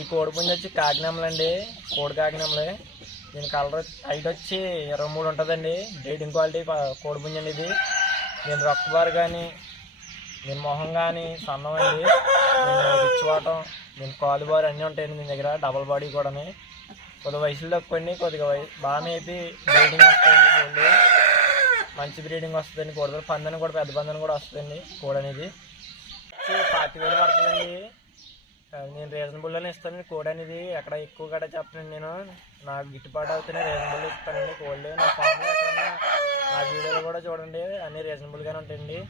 ఈ కోడిపుంజి వచ్చి కాకినామలండి, కోడి కాకినామలే. దీని కలర్ హైట్ వచ్చి 23 ఉంటుందండి. బ్రీడింగ్ క్వాలిటీ కోడిపుంజి అండి ఇది. దీని రొక్కబారు కానీ, దీని మొహం కానీ సన్నం అండి. దీని రిచ్వాటం, దీని కాలు బారు అన్నీ ఉంటాయండి దీని దగ్గర. డబల్ బాడీ కూడా. కొద్దిగా వయసులో తక్కువండి, కొద్దిగా బాగా మేపి బ్రీడింగ్ వస్తాయండి కోళ్ళు. మంచి బ్రీడింగ్ వస్తుందండి కోడి. పందని కూడా పెద్ద పందని కూడా వస్తుందండి కోడి అనేది. 40,000 పడుతుందండి. నేను రీజనబుల్లోనే ఇస్తానండి కోడి అనేది. ఎక్కడ ఎక్కువ కూడా చెప్పనండి, నేను నాకు గిట్టుబాటు అవుతూనే రీజనబుల్ ఇస్తానండి కోళ్ళు. నా ఫామ్లో ఎక్కడన్నా నా వీడియోలో కూడా చూడండి, అన్నీ రీజనబుల్గానే ఉంటాయండి.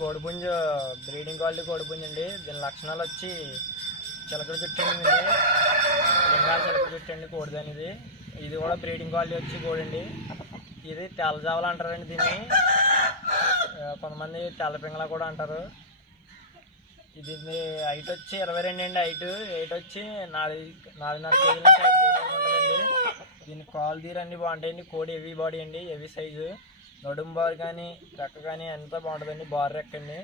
కోడిపుంజు బ్రీడింగ్ క్వాలిటీ కోడిపుంజు అండి. దీని లక్షణాలు వచ్చి చిలకడ చుట్టూ అండి, లింగాల చిలకడ చుట్టూ అండి కోడిది అనేది. ఇది కూడా బ్రీడింగ్ క్వాలిటీ వచ్చి కోడి అండి. ఇది తెల్లజావలు అంటారండి దీన్ని, కొంతమంది తెల్లపింగళ కూడా అంటారు. ఇది హైట్ వచ్చి 22 అండి. హైట్ వచ్చి 4.5 కేజీల నుంచి 5 కేజీల వరకు ఉంటుందండి. దీని కాలు తీరు అన్నీ బాగుంటాయండి. కోడి హెవీ బాడీ అండి, హెవీ సైజు. నడుము బారు కానీ రెక్క కానీ అంతా బాగుంటుందండి. బారు రెక్క అండి.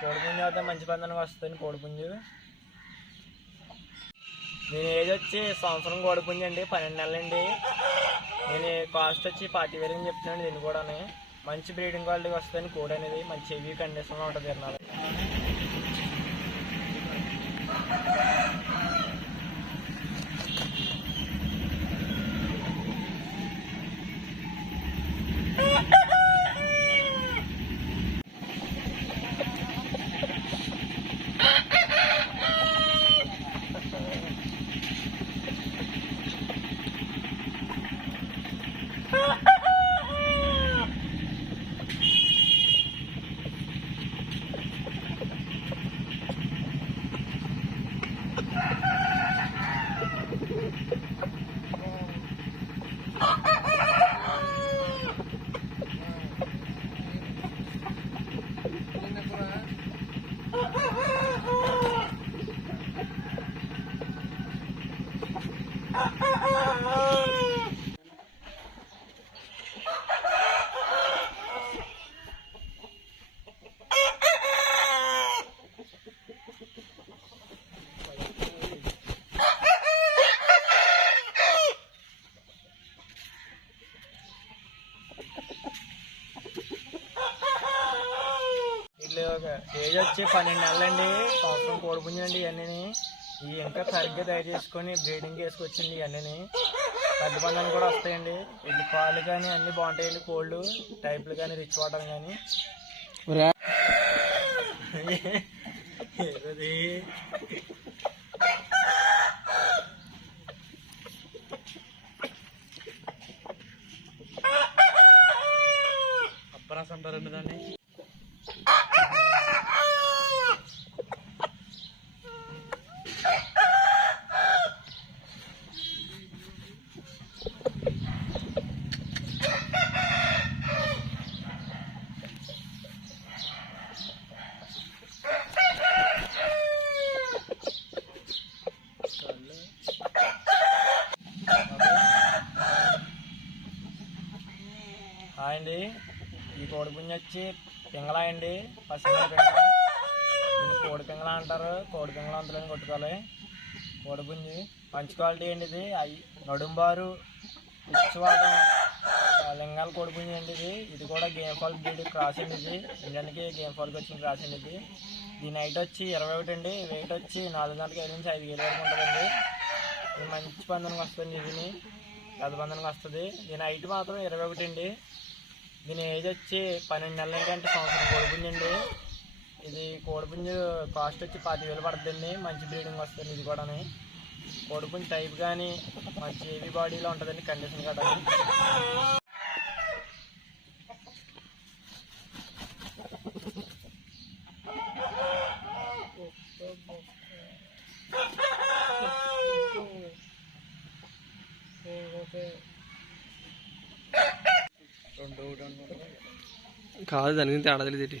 కోడిపుంజు అయితే మంచి పందానికి వస్తుందండి కోడిపుంజు. దీని ఏజ్ వచ్చి సంవత్సరం కోడిపుంజు అండి, 12 నెలలండి. దీని కాస్ట్ వచ్చి 40,000 అని చెప్తున్నాను. దీన్ని కూడా మంచి బ్రీడింగ్ క్వాలిటీకి వస్తుందండి కోడి అనేది. మంచి హెవీ కండిషన్లో ఉంటుంది తిరణాలు. ఏజ్ వచ్చి 12 నెలలండి. సంవత్సరం కోడిపుంజు అండి. ఇవన్నీ ఇవి ఇంకా సరిగ్గా తయారు చేసుకొని బ్రీడింగ్ వేసుకొచ్చింది. ఇవన్నీ పెద్ద పందాలు కూడా వస్తాయండి. ఇది పాలు కానీ అన్నీ బాగుంటాయండి. కోళ్ళు టైప్లు కానీ రిచ్ వాటర్ కానీ. అబ్బరాస్ అంటారండి దాన్ని. అండి ఈ కోడిపుంజి వచ్చి పింగళ అండి, పసిపిల్ల పింగళ. దీన్ని కోడి పింగళ అంటారు. కోడి పింగళ అంతలో కొట్టుకోవాలి. కోడిపుంజి మంచి క్వాలిటీ అండి. ఇది నడుంబారు ఇచ్చువాటం లింగాల కోడిపుంజి అండి. ఇది కూడా గేమ్ ఫాల్ బ్రీడ్ క్రాస్ అండి. ఇది ఇండియానికి గేమ్ ఫాల్కి వచ్చిన క్రాస్ అండి. దీని హైట్ వచ్చి 21 అండి. వెయిట్ వచ్చి 4.5 కేజీ నుంచి 5 కేజీల వరకు ఉంటుందండి. ఇది మంచి పందానికి వస్తుంది. ఇది పెద్ద పందానికి వస్తుంది. దీని హైట్ మాత్రం 21 అండి. దీని ఏజ్ వచ్చి 12 నెలల కంటే సంవత్సరం కోడిపుంజి అండి. ఇది కోడిపుంజు కాస్ట్ వచ్చి 10,000 పడుతుందండి. మంచి బ్రీడింగ్ వస్తుంది ఇది కూడా. కోడిపుంజు టైప్ కానీ మంచి హెవీ బాడీలో ఉంటుందండి, కండిషన్ కూడా. కాదు దాని గురించి తేడా తెలియదు.